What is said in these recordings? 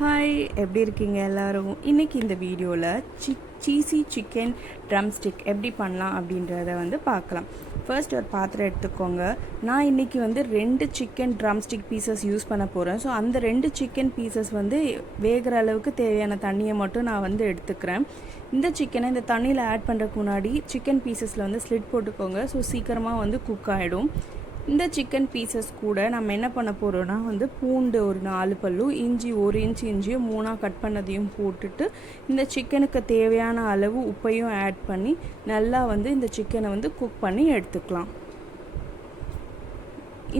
Hi, எப்படி இருக்கீங்க எல்லோரும்? இன்றைக்கி இந்த வீடியோவில் சீஸி சிக்கன் ட்ரம்ஸ்டிக் எப்படி பண்ணலாம் அப்படின்றத பார்க்கலாம். ஃபர்ஸ்ட் ஒரு பாத்திரம் எடுத்துக்கோங்க. நான் இன்றைக்கி 2 சிக்கன் ட்ரம்ஸ்டிக் பீசஸ் யூஸ் பண்ண போகிறேன். ஸோ அந்த 2 சிக்கன் பீசஸ் வேகிற அளவுக்கு தேவையான தண்ணியை மட்டும் நான் எடுத்துக்கிறேன். இந்த சிக்கனை இந்த தண்ணியில் ஆட் பண்ணுறதுக்கு முன்னாடி சிக்கன் பீசஸில் ஸ்லிட் போட்டுக்கோங்க. ஸோ சீக்கிரமாக குக் ஆகிடும். இந்த சிக்கன் பீசஸ் கூட நம்ம என்ன பண்ண போகிறோன்னா பூண்டு ஒரு 4 பல்லு, இஞ்சி 1 இன்ச் இஞ்சியும் 3ஆக கட் பண்ணதையும் போட்டுட்டு இந்த சிக்கனுக்கு தேவையான அளவு உப்பையும் ஆட் பண்ணி நல்லா இந்த சிக்கனை குக் பண்ணி எடுத்துக்கலாம்.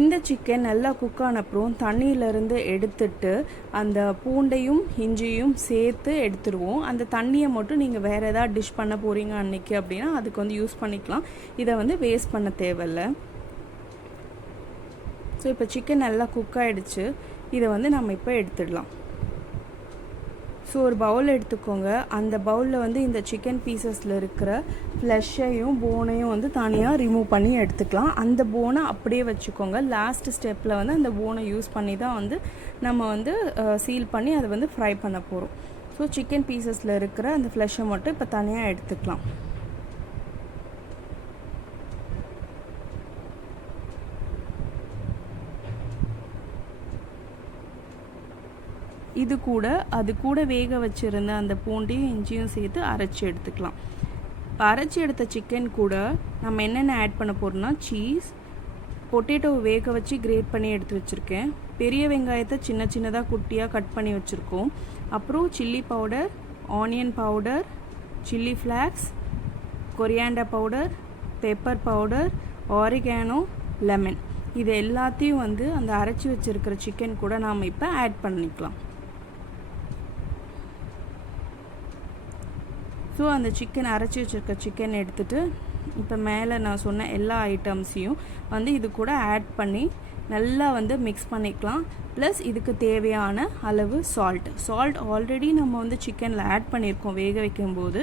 இந்த சிக்கன் நல்லா குக் ஆன அப்புறம் தண்ணியிலேருந்து எடுத்துட்டு அந்த பூண்டையும் இஞ்சியும் சேர்த்து எடுத்துடுவோம். அந்த தண்ணியை மட்டும் நீங்கள் வேறு ஏதாவது டிஷ் பண்ண போகிறீங்க அன்றைக்கி அப்படின்னா அதுக்கு யூஸ் பண்ணிக்கலாம். இதை வேஸ்ட் பண்ண தேவையில்லை. ஸோ இப்போ சிக்கன் நல்லா குக் ஆகிடுச்சு. இதை நம்ம இப்போ எடுத்துடலாம். ஸோ ஒரு பவுல் எடுத்துக்கோங்க. அந்த பவுலில் இந்த சிக்கன் பீசஸில் இருக்கிற ஃப்ளஷையும் போனையும் தனியாக ரிமூவ் பண்ணி எடுத்துக்கலாம். அந்த போனை அப்படியே வச்சுக்கோங்க. லாஸ்ட் ஸ்டெப்பில் அந்த போனை யூஸ் பண்ணி தான் நம்ம சீல் பண்ணி அதை ஃப்ரை பண்ண போகிறோம். ஸோ சிக்கன் பீசஸில் இருக்கிற அந்த ஃப்ளஷை மட்டும் இப்போ தனியாக எடுத்துக்கலாம். அது கூட வேக வச்சுருந்த அந்த பூண்டையும் இஞ்சியும் சேர்த்து அரைச்சி எடுத்துக்கலாம். இப்போ அரைச்சி எடுத்த சிக்கன் கூட நம்ம என்னென்ன ஆட் பண்ண போகிறோம்னா சீஸ், பொட்டேட்டோவை வேக வச்சு கிரேட் பண்ணி எடுத்து வச்சுருக்கேன். பெரிய வெங்காயத்தை சின்ன சின்னதாக குட்டியாக கட் பண்ணி வச்சுருக்கோம். அப்புறம் chilli powder, onion powder, chilli flakes, coriander powder, pepper powder, oregano, lemon. இது எல்லாத்தையும் அந்த அரைச்சி வச்சுருக்கிற சிக்கன் கூட நாம் இப்போ ஆட் பண்ணிக்கலாம். ஸோ அந்த சிக்கன் அரைச்சி வச்சுருக்க சிக்கன் எடுத்துகிட்டு இப்போ மேலே நான் சொன்ன எல்லா ஐட்டம்ஸையும் இது கூட ஆட் பண்ணி நல்லா மிக்ஸ் பண்ணிக்கலாம். ப்ளஸ் இதுக்கு தேவையான அளவு சால்ட் ஆல்ரெடி நம்ம சிக்கனில் ஆட் பண்ணியிருக்கோம் வேக வைக்கும்போது.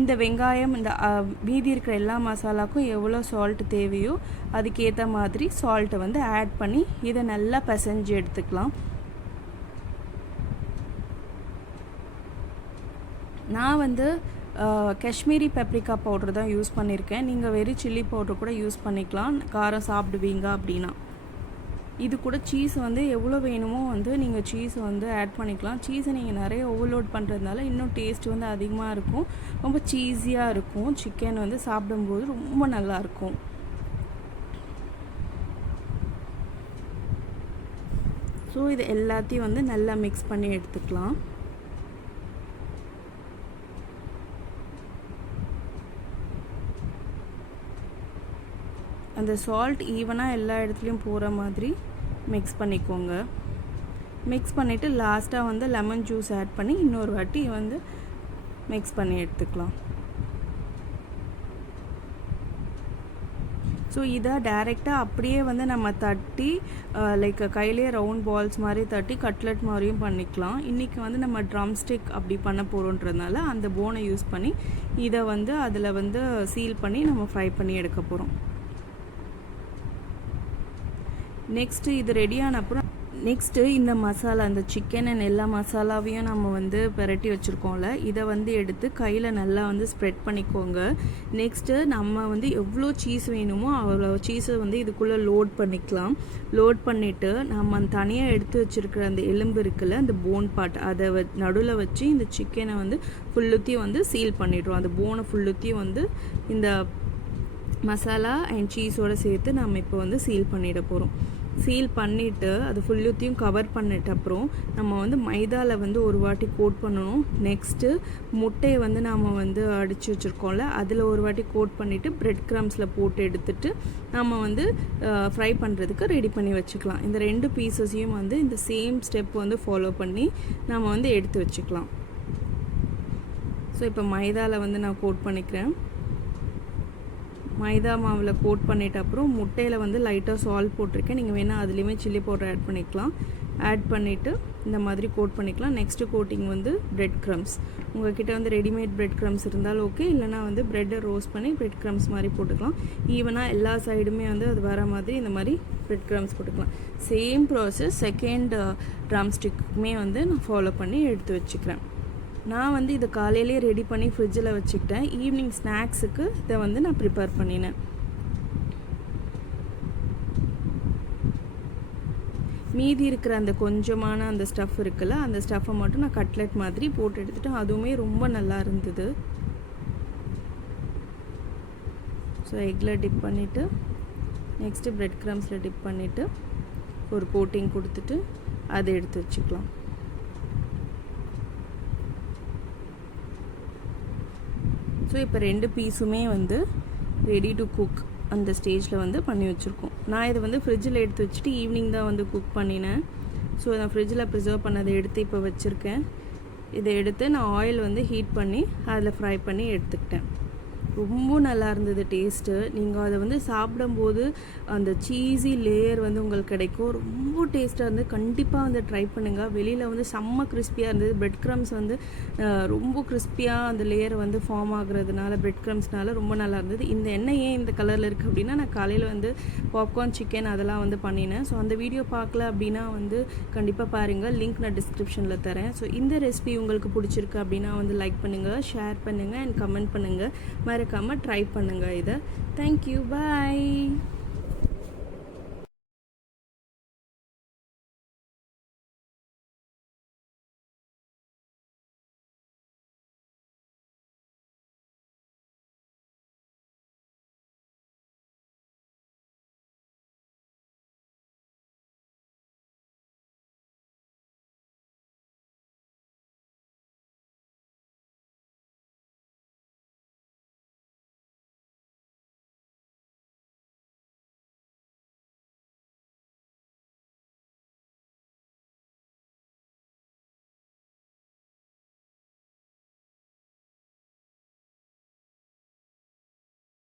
இந்த வெங்காயம் இந்த மீதி இருக்கிற எல்லா மசாலாவுக்கும் எவ்வளோ சால்ட் தேவையோ அதுக்கேற்ற மாதிரி சால்ட்டை ஆட் பண்ணி இதை நல்லா பிசைஞ்சு எடுத்துக்கலாம். நான் காஷ்மீரி பெப்ரிக்கா பவுடர் தான் யூஸ் பண்ணியிருக்கேன். நீங்கள் வெறும் சில்லி பவுடர் கூட யூஸ் பண்ணிக்கலாம், காரம் சாப்பிடுவீங்க அப்படின்னா. இது கூட சீஸ் எவ்வளோ வேணுமோ நீங்கள் சீஸ் ஆட் பண்ணிக்கலாம். சீஸை நீங்கள் நிறைய ஓவர்லோட் பண்ணுறதுனால இன்னும் டேஸ்ட் அதிகமாக இருக்கும். ரொம்ப சீஸியாக இருக்கும். சிக்கன் சாப்பிடும்போது ரொம்ப நல்லாயிருக்கும். ஸோ இது எல்லாத்தையும் நல்லா மிக்ஸ் பண்ணி எடுத்துக்கலாம். அந்த சால்ட் ஈவனாக எல்லா இடத்துலையும் போகிற மாதிரி மிக்ஸ் பண்ணிக்கோங்க. மிக்ஸ் பண்ணிவிட்டு லாஸ்ட்டாக லெமன் ஜூஸ் ஆட் பண்ணி இன்னொரு வாட்டி மிக்ஸ் பண்ணி எடுத்துக்கலாம். ஸோ இதை டைரெக்டாக அப்படியே நம்ம தட்டி லைக் கையிலே ரவுண்ட் பால்ஸ் மாதிரி தட்டி கட்லெட் மாதிரியும் பண்ணிக்கலாம். இன்றைக்கி நம்ம ட்ரம்ஸ்டிக் அப்படி பண்ண போகிறோன்றதுனால அந்த போனை யூஸ் பண்ணி இதை அதில் சீல் பண்ணி நம்ம ஃப்ரை பண்ணி எடுக்க போகிறோம். நெக்ஸ்ட்டு இது ரெடியான அப்புறம் இந்த மசாலா, அந்த சிக்கன் அண்ட் எல்லா மசாலாவையும் நம்ம பெரட்டி வச்சுருக்கோம்ல, இதை எடுத்து கையில் நல்லா ஸ்ப்ரெட் பண்ணிக்கோங்க. நெக்ஸ்ட்டு நம்ம எவ்வளோ சீஸ் வேணுமோ அவ்வளோ சீஸை இதுக்குள்ளே லோட் பண்ணிக்கலாம். லோட் பண்ணிவிட்டு நம்ம தனியாக எடுத்து வச்சுருக்கிற அந்த எலும்பு இருக்குல்ல, அந்த போன் பார்ட், அதை நடுவில் வச்சு இந்த சிக்கனை ஃபுல்லுத்தையும் சீல் பண்ணிடுறோம். அந்த போனை ஃபுல்லுத்தையும் இந்த மசாலா அண்ட் சீஸோடு சேர்த்து நம்ம இப்போ சீல் பண்ணிட போகிறோம். சீல் பண்ணிவிட்டு அது ஃபுல்லுத்தையும் கவர் பண்ணிட்ட அப்புறம் நம்ம மைதாவில் ஒரு வாட்டி கோட் பண்ணணும். நெக்ஸ்ட்டு முட்டையை நாம் அடித்து வச்சுருக்கோம்ல, அதில் ஒரு வாட்டி கோட் பண்ணிவிட்டு பிரெட் க்ரம்ஸில் போட்டு எடுத்துகிட்டு நம்ம ஃப்ரை பண்ணுறதுக்கு ரெடி பண்ணி வச்சுக்கலாம். இந்த 2 பீசஸையும் இந்த சேம் ஸ்டெப் ஃபாலோ பண்ணி நம்ம எடுத்து வச்சுக்கலாம். ஸோ இப்போ மைதாவில் நான் கோட் பண்ணிக்கிறேன். மைதா மாவில் கோட் பண்ணிட்ட அப்புறம் முட்டையில் லைட்டாக சால்ட் போட்டிருக்கேன். நீங்கள் வேணால் அதுலேயுமே சில்லி பவுடர் ஆட் பண்ணிக்கலாம். ஆட் பண்ணிவிட்டு இந்த மாதிரி கோட் பண்ணிக்கலாம். Next coating bread crumbs. உங்கள்கிட்ட ரெடிமேட் பிரெட் க்ரம்ஸ் இருந்தாலும் ஓகே, இல்லைனா ப்ரெட்டை ரோஸ்ட் பண்ணி பிரெட் க்ரம்ஸ் மாதிரி போட்டுக்கலாம். ஈவனாக எல்லா சைடுமே அது வர மாதிரி இந்த மாதிரி பிரெட் க்ரம்ஸ் போட்டுக்கலாம். சேம் ப்ராசஸ் செகண்ட் ட்ரம்ஸ்டிக்குமே வந்து நான் ஃபாலோ பண்ணி எடுத்து வச்சுக்கிறேன். நான் வந்து இதை காலையிலே ரெடி பண்ணி ஃப்ரிட்ஜில் வச்சுக்கிட்டேன். ஈவினிங் ஸ்நாக்ஸுக்கு இதை வந்து நான் ப்ரிப்பேர் பண்ணினேன். மீதி இருக்கிற அந்த கொஞ்சமான அந்த ஸ்டஃப் இருக்குல்ல, அந்த ஸ்டஃப்பை மட்டும் நான் கட்லெட் மாதிரி போட்டு எடுத்துகிட்டு அதுவுமே ரொம்ப நல்லா இருந்தது. ஸோ எக்கில் டிப் பண்ணிவிட்டு நெக்ஸ்ட்டு பிரெட் க்ரம்ஸில் டிப் பண்ணிவிட்டு ஒரு கோட்டிங் கொடுத்துட்டு அதை எடுத்து வச்சுக்கலாம். ஸோ இப்போ 2 பீஸுமே வந்து ரெடி டு குக் அந்த ஸ்டேஜில் வந்து பண்ணி வச்சுருக்கோம். நான் இதை வந்து ஃப்ரிட்ஜில் எடுத்து வச்சுட்டு ஈவினிங் தான் வந்து குக் பண்ணினேன். ஸோ நான் ஃப்ரிட்ஜில் ப்ரிசர்வ் பண்ணதை எடுத்து இப்போ வச்சுருக்கேன். இதை எடுத்து நான் ஆயில் வந்து ஹீட் பண்ணி அதில் ஃப்ரை பண்ணி எடுத்துக்கிட்டேன். ரொம்ப நல்லா இருந்தது டேஸ்ட்டு. நீங்கள் அதை வந்து சாப்பிடும்போது அந்த சீஸி லேயர் வந்து உங்களுக்கு கிடைக்கும். ரொம்ப டேஸ்ட்டாக இருந்தது. கண்டிப்பாக வந்து ட்ரை பண்ணுங்கள். வெளியில் வந்து செம்ம கிறிஸ்பியாக இருந்தது. பிரெட் க்ரம்ஸ் வந்து ரொம்ப கிறிஸ்பியாக அந்த லேயர் வந்து ஃபார்ம் ஆகுறதுனால பிரெட் க்ரம்ஸ்னால ரொம்ப நல்லா இருந்தது. இந்த எண்ணெய் ஏன் இந்த கலரில் இருக்குது அப்படின்னா, நான் காலையில் வந்து பாப்கார்ன் சிக்கன் அதெல்லாம் வந்து பண்ணினேன். ஸோ அந்த வீடியோ பார்க்கல அப்படின்னா வந்து கண்டிப்பாக பாருங்கள். லிங்க் நான் டிஸ்கிரிப்ஷனில் தரேன். ஸோ இந்த ரெசிபி உங்களுக்கு பிடிச்சிருக்கு அப்படின்னா வந்து லைக் பண்ணுங்கள், ஷேர் பண்ணுங்கள் அண்ட் கமெண்ட் பண்ணுங்கள். மறக்காமல் ட்ரை பண்ணுங்கள் இதை. தேங்க்யூ, பாய்.